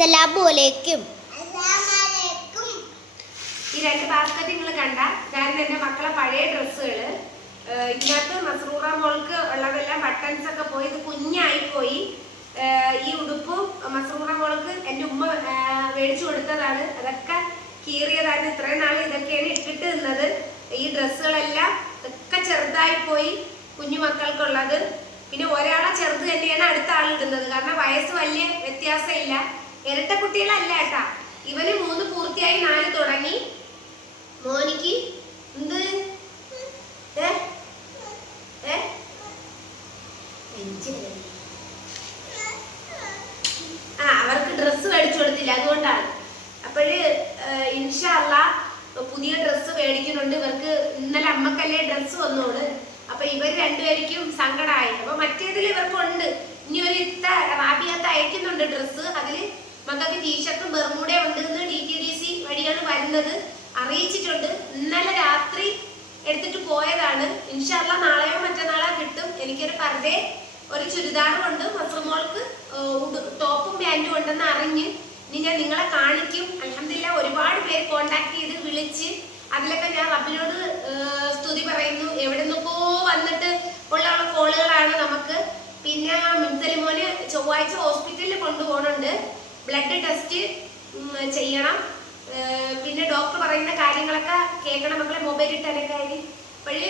അസ്സലാമലൈക്കും. ഈ രണ്ട് ബാസ്ക്കറ്റ് നിങ്ങൾ കണ്ട ഇതായിരുന്നു എന്റെ മക്കളെ പഴയ ഡ്രസ്സുകൾ ഇതിനകത്ത് മസ്റൂറ മോൾക്ക് ഉള്ളതെല്ലാം ബട്ടൺസ് ഒക്കെ പോയി ഇത് കുഞ്ഞായി പോയി ഈ ഉടുപ്പും മസ്റൂറ മോൾക്ക് എന്റെ ഉമ്മ മേടിച്ചു കൊടുത്തതാണ്. അതൊക്കെ കീറിയതാണ്. ഇത്രയും നാൾ ഇതൊക്കെയാണ് ഇട്ടിട്ട് നിന്നത്. ഈ ഡ്രസ്സുകളെല്ലാം ഒക്കെ ചെറുതായി പോയി കുഞ്ഞു മക്കൾക്കുള്ളത്. പിന്നെ ഒരാളെ ചെറുത് തന്നെയാണ് അടുത്ത ആൾ ഇടുന്നത്. കാരണം വയസ്സ് വലിയ വ്യത്യാസമില്ല. ഇരട്ട കുട്ടികളല്ല കേട്ടാ. ഇവന് മൂന്ന് പൂർത്തിയായി നാല് തുടങ്ങി. മോനിക്ക് എന്ത്. ആ അവർക്ക് ഡ്രസ്സ് മേടിച്ചു കൊടുത്തില്ല അതുകൊണ്ടാണ്. അപ്പോഴ് ഇൻഷല്ല പുതിയ ഡ്രസ്സ് മേടിക്കുന്നുണ്ട്. ഇവർക്ക് ഇന്നലെ അമ്മക്കല്ലേ ഡ്രസ്സ് വന്നോൾ. അപ്പൊ ഇവർ രണ്ടുപേർക്കും സങ്കടമായി അപ്പൊ മറ്റേതിൽ ഇവർക്കുണ്ട്. ഇനി ഒരു ഇത്ത റാബിയത്ത് അയക്കുന്നുണ്ട് ഡ്രസ്സ്. അതിൽ മക്കൾക്ക് ടീഷർട്ടും ബെർമൂടയും ഉണ്ട് എന്ന് ഡി ടി ഡി സി വഴിയാണ് വരുന്നത്. അറിയിച്ചിട്ടുണ്ട്. ഇന്നലെ രാത്രി എടുത്തിട്ട് പോയതാണ്. ഇൻഷാല്ല നാളെയോ മറ്റന്നാളോ കിട്ടും. എനിക്കൊരു പർദേ ഒരു ചുരിദാറും ഉണ്ട് മസ്റുമോൾക്ക് ടോപ്പും പാന്റും ഉണ്ടെന്ന് അറിഞ്ഞ് ഇനി ഞാൻ നിങ്ങളെ കാണിക്കും. അലഹമില്ല ഒരുപാട് പേര് കോണ്ടാക്ട് ചെയ്ത് വിളിച്ച് അതിലൊക്കെ ഞാൻ റബ്ബിനോട് സ്തുതി പറയുന്നു. എവിടെ നിന്നൊക്കെ വന്നിട്ട് ഉള്ള കോളുകളാണ് നമുക്ക്. പിന്നെ മിംസലിമോന് ചൊവ്വാഴ്ച ഹോസ്പിറ്റലിൽ കൊണ്ടുപോകണുണ്ട് ബ്ലഡ് ടെസ്റ്റ് ചെയ്യണം. പിന്നെ ഡോക്ടർ പറയുന്ന കാര്യങ്ങളൊക്കെ കേൾക്കണം മക്കളെ മൊബൈലിൽ തന്നെ കാര്യം അപ്പോഴ്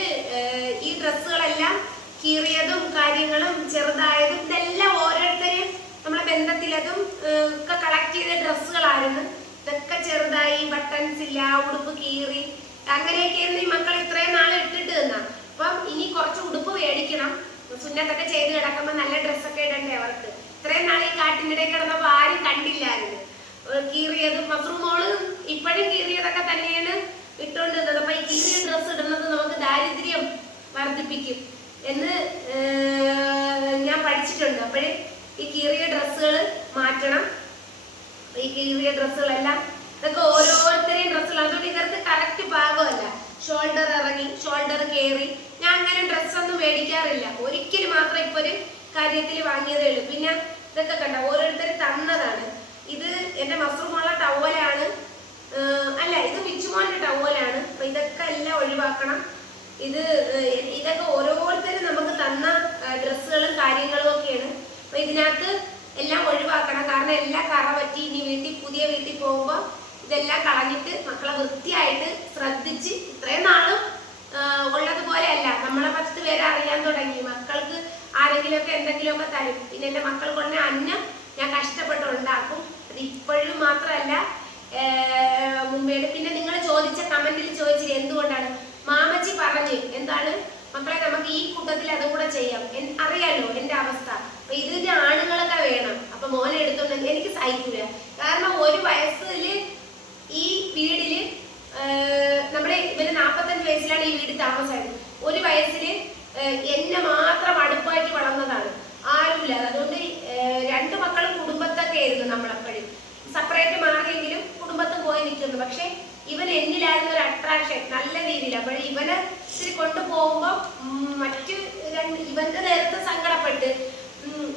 ഈ ഡ്രസ്സുകളെല്ലാം കീറിയതും കാര്യങ്ങളും ചെറുതായതും ഇതെല്ലാം ഓരോരുത്തരും നമ്മളെ ബന്ധത്തിലതും ഒക്കെ കളക്ട് ചെയ്ത ഡ്രസ്സുകളായിരുന്നു. ഇതൊക്കെ ചെറുതായി ബട്ടൺസ് ഇല്ല ഉടുപ്പ് കീറി. അങ്ങനെയൊക്കെയായിരുന്നു ഈ മക്കൾ ഇത്രയും നാൾ ഇട്ടിട്ട് തന്ന അപ്പം ഇനി കുറച്ച് ഉടുപ്പ് മേടിക്കണം. സുന്നത്തൊക്കെ ചെയ്ത് കിടക്കുമ്പോൾ നല്ല ഡ്രസ്സൊക്കെ ഇടണ്ടേ അവർക്ക്? ഇത്രയും നാൾ ഈ കാട്ടിനിടെ കിടന്നപ്പോ ആരും കണ്ടില്ലായിരുന്നു. കീറിയതും മസ്റൂമോൾ ഇപ്പോഴും കീറിയതൊക്കെ തന്നെയാണ് ഇട്ടുകൊണ്ടിരുന്നത് അപ്പൊ ഈ കീറിയ ഡ്രസ് ഇടുന്നത് നമുക്ക് ദാരിദ്ര്യം വർദ്ധിപ്പിക്കും എന്ന് ഞാൻ പഠിച്ചിട്ടുണ്ട്. അപ്പോഴേ ഈ കീറിയ ഡ്രസ്സുകൾ മാറ്റണം. ഈ കീറിയ ഡ്രസ്സുകളെല്ലാം ഇതൊക്കെ ഓരോരുത്തരെയും ഡ്രസ്സുകൾ അതുകൊണ്ട് ഇവർക്ക് കറക്റ്റ് പാകമല്ല ഷോൾഡർ ഇറങ്ങി ഷോൾഡർ കയറി. ഞാൻ അങ്ങനെ ഡ്രസ്സൊന്നും മേടിക്കാറില്ല. ഒരിക്കലും മാത്രം ഇപ്പൊ ഒരു കാര്യത്തിൽ വാങ്ങിയതേ ഉള്ളൂ. പിന്നെ ഇതൊക്കെ കണ്ട? ഓരോരുത്തർ തന്നതാണ്. ഇത് എന്റെ മസ്റൂമുള്ള ടവലാണ് അല്ല ഇത് മിച്ചുമോന്റെ ടവലാണ് അപ്പൊ ഇതൊക്കെ എല്ലാം ഒഴിവാക്കണം. ഇത് ഇതൊക്കെ ഓരോരുത്തരും നമുക്ക് തന്ന ഡ്രസ്സുകളും കാര്യങ്ങളും ഒക്കെയാണ്. അപ്പൊ ഇതിനകത്ത് എല്ലാം ഒഴിവാക്കണം. കാരണം എല്ലാം കറ പറ്റി ഇനി വീട്ടിൽ പുതിയ വീട്ടിൽ പോകുമ്പോൾ ഇതെല്ലാം കളഞ്ഞിട്ട് മക്കളെ വൃത്തിയായിട്ട് ശ്രദ്ധിച്ച് ഇത്രയും നാളും ആഹ്, ഉള്ളതുപോലെ അല്ല നമ്മളെ പത്ത് പേരെ അറിയാൻ തുടങ്ങി മക്കൾക്ക് ആരെങ്കിലുമൊക്കെ എന്തെങ്കിലുമൊക്കെ തരും. പിന്നെ എന്റെ മക്കൾ കൊണ്ട് അന്നം ഞാൻ കഷ്ടപ്പെട്ട് ഉണ്ടാക്കും. അത് ഇപ്പോഴും മാത്രമല്ല മുമ്പേട് പിന്നെ നിങ്ങൾ ചോദിച്ച കമന്റിൽ ചോദിച്ചില്ല എന്തുകൊണ്ടാണ്? മാമച്ചി പറഞ്ഞു എന്താണ്? മക്കളെ നമുക്ക് ഈ കൂട്ടത്തിൽ അതും കൂടെ ചെയ്യാം. അറിയാലോ എന്റെ അവസ്ഥ. അപ്പൊ ഇതിന് ആണുങ്ങളൊക്കെ വേണം. അപ്പൊ മോനെ എടുത്തോണ്ട് എനിക്ക് സഹിക്കില്ല കാരണം ഒരു വയസ്സിൽ ഈ ഏർ, നമ്മുടെ ഇവർ നാപ്പത്തഞ്ച് വയസ്സിലാണ് ഈ വീട് താമസമായത് ഒരു വയസ്സിൽ ഏർ, എന്നെ മാത്രം അടുപ്പായിട്ട് വളർന്നതാണ്. ആരുമില്ല. അതുകൊണ്ട് രണ്ടു മക്കളും കുടുംബത്തൊക്കെ ആയിരുന്നു നമ്മളെപ്പോഴും. സെപ്പറേറ്റ് മാറിയെങ്കിലും കുടുംബത്ത് പോയി നിൽക്കുന്നു. പക്ഷെ ഇവൻ എന്നിലായിരുന്നു ഒരു അട്രാക്ഷൻ നല്ല രീതിയിൽ. അപ്പോൾ ഇവനെ ഇച്ചിരി കൊണ്ടുപോകുമ്പോൾ മറ്റ് രണ്ട് ഇവന്റെ നേരത്തെ സങ്കടപ്പെട്ട്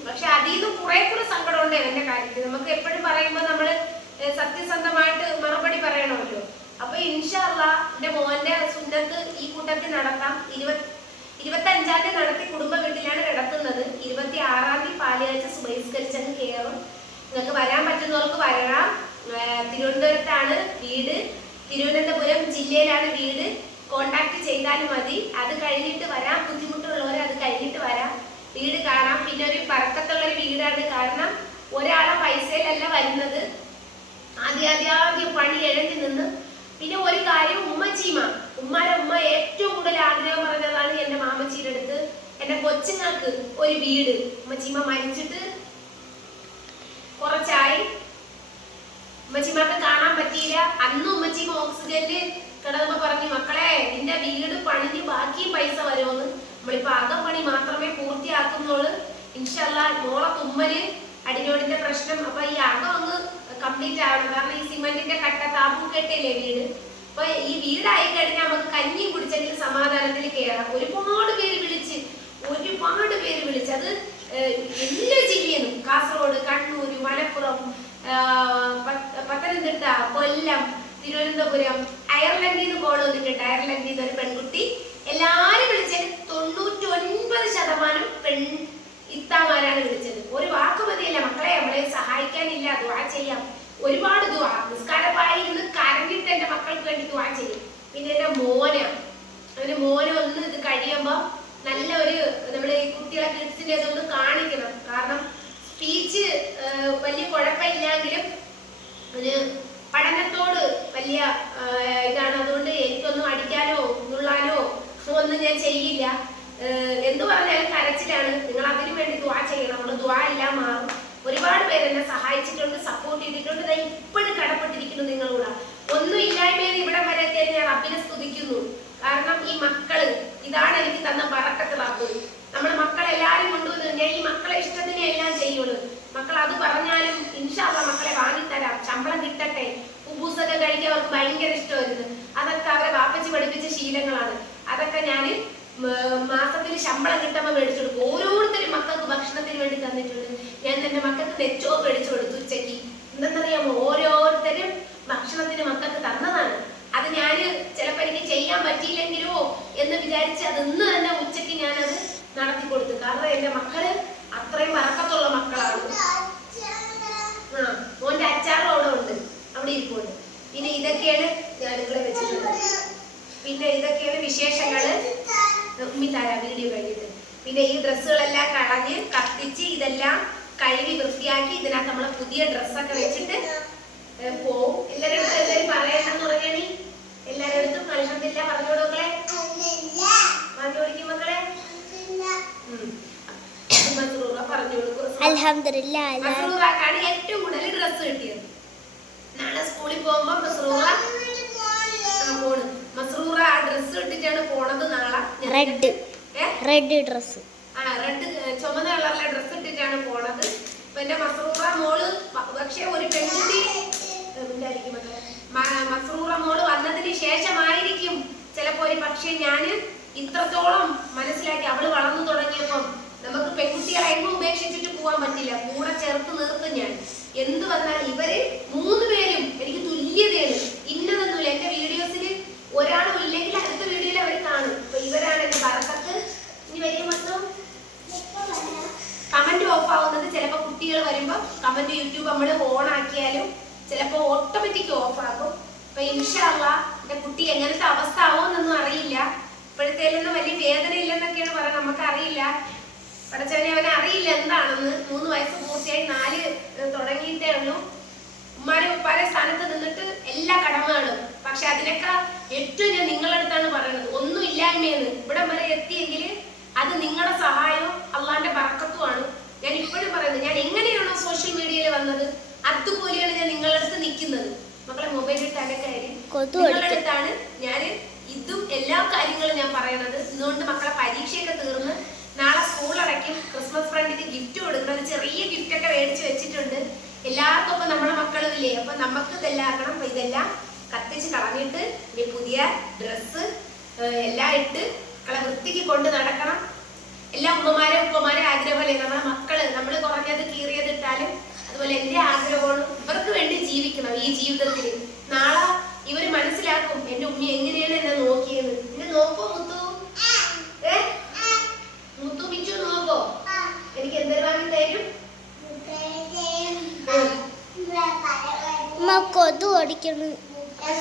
പക്ഷെ അതിൽ നിന്ന് കുറെ കൂടെ സങ്കടമുണ്ട് ഇവന്റെ കാര്യത്തിൽ. നമുക്ക് എപ്പോഴും പറയുമ്പോൾ നമ്മൾ സത്യസന്ധമായിട്ട് മറുപടി പറയണമല്ലോ. അപ്പൊ ഇൻഷാല്ല എന്റെ മോന്റെ സുന്നത്ത് ഈ കൂട്ടത്തിൽ നടത്താം ഇരുപത്തി ഇരുപത്തി അഞ്ചാം തീയതി നടത്തി കുടുംബ വീട്ടിലാണ് നടത്തുന്നത് ഇരുപത്തി ആറാം തീയതി പാലിയാഴ്ച സുബഹിസ്കരിച്ചങ്ങ് കയറും. നിങ്ങൾക്ക് വരാൻ പറ്റുന്നവർക്ക് ഏർ തിരുവനന്തപുരത്താണ് വീട്. തിരുവനന്തപുരം ജില്ലയിലാണ് വീട്. കോണ്ടാക്ട് ചെയ്താലും മതി. അത് കഴിഞ്ഞിട്ട് വരാം. ബുദ്ധിമുട്ടുള്ളവർ അത് കഴിഞ്ഞിട്ട് വരാം. വീട് കാണാം. പിന്നെ ഒരു പറക്കത്തുള്ള ഒരു വീടാണ്. കാരണം ഒരാളെ പൈസയിലല്ല വരുന്നത്. ആദ്യം പണി എഴഞ്ഞു നിന്ന് പിന്നെ ഒരു കാര്യം ഉമ്മച്ചീമ ഉമ്മാരെ ഉമ്മ ഏറ്റവും കൂടുതൽ ആഗ്രഹം പറഞ്ഞതാണ് എന്റെ മാമച്ചിയുടെ അടുത്ത് എന്റെ കൊച്ചുങ്ങൾക്ക് ഒരു വീട്. ഉമ്മച്ചീമ മരിച്ചിട്ട് കുറച്ചായി. ഉമ്മച്ചിമാർക്ക് കാണാൻ പറ്റിയില്ല. അന്ന് ഉമ്മച്ചിമ ഓക്സിജനിൽ കിടന്നപ്പോ പറഞ്ഞു മക്കളെ നിന്റെ വീട് പണിഞ്ഞ് ബാക്കി പൈസ വരുമെന്ന്. നമ്മളിപ്പോ അകം പണി മാത്രമേ പൂർത്തിയാക്കുന്നുള്ളൂ. ഇൻഷല്ല മോളെ തുമ്മൽ അടിനോടിന്റെ പ്രശ്നം. അപ്പൊ ഈ അകം അങ്ങ് കംപ്ലീറ്റ് ആവണം. കാരണം ഈ സിമന്റിന്റെ കട്ട താപു കെട്ടില്ലേ വീട്. അപ്പൊ ഈ വീടായി കഴിഞ്ഞാൽ നമുക്ക് കഞ്ഞിയും കുടിച്ചെങ്കിൽ സമാധാനത്തിൽ കയറാം ഒരുപാട് പേര് വിളിച്ച് അത് ഏഹ്, എല്ലാ ജില്ലയിലും കാസർഗോഡ് കണ്ണൂർ മലപ്പുറം പത്തനംതിട്ട കൊല്ലം തിരുവനന്തപുരം അയർലൻഡിൽ നിന്ന് കോൾ വന്നിട്ടുണ്ട്. അയർലൻഡിൽ നിന്ന് ഒരു പെൺകുട്ടി. എല്ലാരും വിളിച്ചത് തൊണ്ണൂറ്റി ഒൻപത് ശതമാനം പെൺ ഇത്താമാരാണ് വിളിച്ചത്. ഒരു വാക്ക് മതിയല്ല മക്കളെ നമ്മളെ സഹായിക്കാനില്ല ദുവാ ചെയ്യാം. ഒരുപാട് ദുവാ നിസ്കാരമായി നിന്ന് കരഞ്ഞിട്ട് എന്റെ മക്കൾക്ക് വേണ്ടി ദുവാ ചെയ്യും. പിന്നെ എന്റെ മോന. അവന് മോനെ ഒന്ന് ഇത് കഴിയുമ്പോ നല്ല ഒരു നമ്മുടെ ഈ കുട്ടികളെ കിഡ്സിന്റെ ഇതൊന്ന് കാണിക്കണം. കാരണം സ്പീച്ച് വലിയ കുഴപ്പമില്ലെങ്കിലും ഒരു പഠനത്തോട് വലിയ ഇതാണ്. അതുകൊണ്ട് എനിക്കൊന്നും അടിക്കാനോ നുള്ളാനോ ഒന്നും ഞാൻ ചെയ്യില്ല. എന്ത് പറഞ്ഞാലും കരച്ചിലാണ്. നിങ്ങൾ അതിനു വേണ്ടി ദ്വാ ചെയ്യണം. നമ്മൾ ദ്വാ എല്ലാം മാറും. ഒരുപാട് പേര് എന്നെ സഹായിച്ചിട്ടുണ്ട് സപ്പോർട്ട് ചെയ്തിട്ടുണ്ട്. ഞാൻ ഇപ്പോഴും കടപ്പെട്ടിരിക്കുന്നു നിങ്ങളോട്. ഒന്നും ഇല്ലായ്മയിൽ ഇവിടെ വരെ ഞാൻ റബ്ബിനെ സ്തുതിക്കുന്നു. കാരണം ഈ മക്കൾ ഇതാണ് എനിക്ക് തന്ന പറക്കത്ത് ആക്കുന്നത് നമ്മുടെ മക്കളെല്ലാരും കൊണ്ടുവന്ന് ഞാൻ ഈ മക്കളെ ഇഷ്ടത്തിനെ എല്ലാം ചെയ്യുള്ളൂ. മക്കൾ അത് പറഞ്ഞാലും ഇൻഷാല്ല മക്കളെ വാങ്ങിത്തരാം. ശമ്പളം കിട്ടട്ടെ. ഉപ്പൂസൊക്കെ കഴിക്കാൻ അവർക്ക് ഭയങ്കര ഇഷ്ടമായിരുന്നു. അതൊക്കെ അവരെ വാപ്പച്ചി പഠിപ്പിച്ച ശീലങ്ങളാണ്. അതൊക്കെ ഞാൻ മാസത്തിൽ ശമ്പളം കിട്ടുമ്പോൾ മേടിച്ചു കൊടുക്കും. ഓരോരുത്തരും മക്കൾക്ക് ഭക്ഷണത്തിന് വേണ്ടി തന്നിട്ടുണ്ട്. ഞാൻ എന്റെ മക്കൾക്ക് നെച്ചോ മേടിച്ചു കൊടുത്തു ഉച്ചയ്ക്ക്. എന്തെന്നറിയാമോ? ഓരോരുത്തരും ഭക്ഷണത്തിന് മക്കൾക്ക് തന്നതാണ്. അത് ഞാൻ എനിക്ക് ചെയ്യാൻ പറ്റിയില്ലെങ്കിലോ എന്ന് വിചാരിച്ച് അത് ഇന്ന് തന്നെ ഉച്ചയ്ക്ക് ഞാനത് നടത്തി കൊടുത്തു. കാരണം എന്റെ മക്കൾ അത്രയും മറക്കത്തുള്ള മക്കളാണ്. ആ മോന്റെ അച്ചാറും അവിടെ ഉണ്ട്. അവിടെ ഇരിപ്പുണ്ട്. പിന്നെ ഇതൊക്കെയാണ് ഞാൻ ഇവിടെ വെച്ചിട്ടുള്ളത്. പിന്നെ ഇതൊക്കെയാണ് വിശേഷങ്ങൾ. ഉമ്മി വീഡിയോ കഴിഞ്ഞിട്ട്. പിന്നെ ഈ ഡ്രസ്സുകളെല്ലാം കളഞ്ഞ് കത്തിച്ച് ഇതെല്ലാം കഴുകി വൃത്തിയാക്കി ഇതിനകത്ത് നമ്മളെ പുതിയ ഡ്രസ്സൊക്കെ വെച്ചിട്ട് പോവും. എല്ലാവരും എല്ലാവരും പറയണമെന്ന് പറഞ്ഞാണി എല്ലാവരുടെ അടുത്തും പറഞ്ഞോളൂ മക്കളെ. കൊടുക്കളെ പറഞ്ഞു കൊടുക്കും. മക്കളെ മസ്റൂറാക്കാണ് ഏറ്റവും കൂടുതൽ ഡ്രസ്സ് കിട്ടിയത്. നാളെ സ്കൂളിൽ പോകുമ്പോ മസ്റൂറ പോണ്. മസ്റൂറ ആ ഡ്രസ്സ് ഇട്ടിട്ടാണ് പോണത് നാളെ. റെഡ് റെഡ് ഡ്രസ് ആ റെഡ് ചുമന്ന കളറിലെ ഡ്രസ്സ് ഇട്ടിട്ടാണ് പോണത്. എന്റെ മസ്റൂറ മോൾ പക്ഷെ ഒരു പെൺകുട്ടി മിണ്ടാതിരിക്ക് മക്കളെ. മ- മസ്റൂറ വന്നതിന് ശേഷമായിരിക്കും ചിലപ്പോ ഒരു പക്ഷേ ഞാൻ ഇത്രത്തോളം മനസ്സിലാക്കി അവൾ വളർന്നു തുടങ്ങിയപ്പം നമുക്ക് പെൺകുട്ടികളെ എങ്ങും ഉപേക്ഷിച്ചിട്ട് പോകാൻ പറ്റില്ല. കൂടെ ചേർത്ത് നിർത്തും ഞാൻ. എന്ത് വന്നാൽ ഇവർ മൂന്ന് പേരും എനിക്ക് തുല്യതയാണ് ഇന്നതൊന്നുമില്ല. എന്റെ വീഡിയോസിൽ ഒരാളും ഇല്ലെങ്കിൽ അടുത്ത വീഡിയോയിൽ അവർ കാണും. അപ്പൊ ഇവരാണ് എന്റെ ഭർത്തക്ക് ഇനി വലിയ മൊത്തം. കമന്റ് ഓഫ് ആവുന്നത് ചിലപ്പോൾ കുട്ടികൾ വരുമ്പോൾ കമന്റ് യൂട്യൂബ് നമ്മൾ ഓൺ ആക്കിയാലും ചിലപ്പോൾ ഓട്ടോമാറ്റിക് ഓഫ് ആകും. അപ്പൊ ഇൻഷാല്ല എന്റെ കുട്ടി എങ്ങനത്തെ അവസ്ഥ ആവുമെന്നൊന്നും അറിയില്ല. ഇപ്പോഴത്തേലൊന്നും വലിയ വേദന ഇല്ലെന്നൊക്കെയാണ് പറയുന്നത്. നമുക്ക് അറിയില്ല പഠിച്ചവനെ അവനെ അറിയില്ല എന്താണെന്ന്. മൂന്ന് വയസ്സ് പൂർത്തിയായി നാല് തുടങ്ങിയിട്ടേ ഉള്ളൂ. ഉമ്മാരെ ഉപ്പാരെ സ്ഥാനത്ത് നിന്നിട്ട് എല്ലാ കടമകളും. പക്ഷെ അതിനൊക്കെ ഏറ്റവും ഞാൻ നിങ്ങളുടെ പറയുന്നത്. ഒന്നും ഇല്ലായ്മയെന്ന് ഇവിടം വരെ എത്തിയെങ്കിൽ അത് നിങ്ങളുടെ സഹായവും അള്ളാന്റെ പറക്കത്തുമാണ് ഞാൻ ഇപ്പോഴും പറയുന്നത്. ഞാൻ എങ്ങനെയാണോ സോഷ്യൽ മീഡിയയിൽ വന്നത്? അതുപോലെയാണ് നിൽക്കുന്നത്. മക്കളെ മൊബൈൽ ഇട്ടാന്റെ കാര്യം കൊതു നിങ്ങളുടെ അടുത്താണ് ഞാൻ ഇതും എല്ലാ കാര്യങ്ങളും ഞാൻ പറയുന്നത്. ഇന്നുകൊണ്ട് മക്കളെ പരീക്ഷയൊക്കെ തീർന്ന് നാളെ സ്കൂൾ അടയ്ക്കും. ക്രിസ്മസ് ഫ്രണ്ടിന് ഗിഫ്റ്റ് കൊടുക്കണം. ഒരു ചെറിയ ഗിഫ്റ്റ് ഒക്കെ മേടിച്ച് വെച്ചിട്ടുണ്ട്. എല്ലാവർക്കും ഇപ്പൊ നമ്മുടെ മക്കളും ഇല്ലേ? അപ്പൊ നമുക്ക് ഇതെല്ലാം ആക്കണം അപ്പൊ ഇതെല്ലാം കത്തിച്ച് കളഞ്ഞിട്ട് ഇനി പുതിയ ഡ്രസ്സ് എല്ലാം ഇട്ട് മക്കളെ വൃത്തിക്ക് കൊണ്ട് നടക്കണം. എല്ലാ ഉമ്മമാരെ ഉപ്പമാരെ ആഗ്രഹമല്ലേ നമ്മളെ മക്കൾ നമ്മൾ കുറഞ്ഞത് കീറിയത് ഇട്ടാലും അതുപോലെ എന്റെ ആഗ്രഹമാണ് ഇവർക്ക് വേണ്ടി ജീവിക്കണം ഈ ജീവിതത്തിൽ നാളെ ഇവർ മനസ്സിലാക്കും എന്റെ ഉമ്മ എങ്ങനെയാണ് എന്നെ നോക്കിയത് എന്നെ നോക്കോ മുത്തു. ഏ? മുത്തു മിച്ചു നോക്കോ. എനിക്ക് എന്തൊരു വാങ്ങി തരും? ശരി കൊതു ഓടിക്കുന്നു ആ,